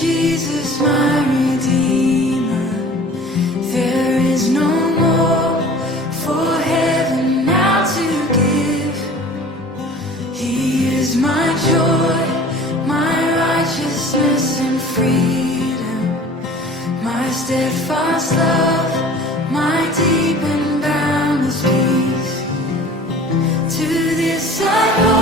Jesus, my Redeemer. There is no more for heaven now to give. He is my joy, my righteousness and freedom, my steadfast love, my deep and boundless peace. To this I hold.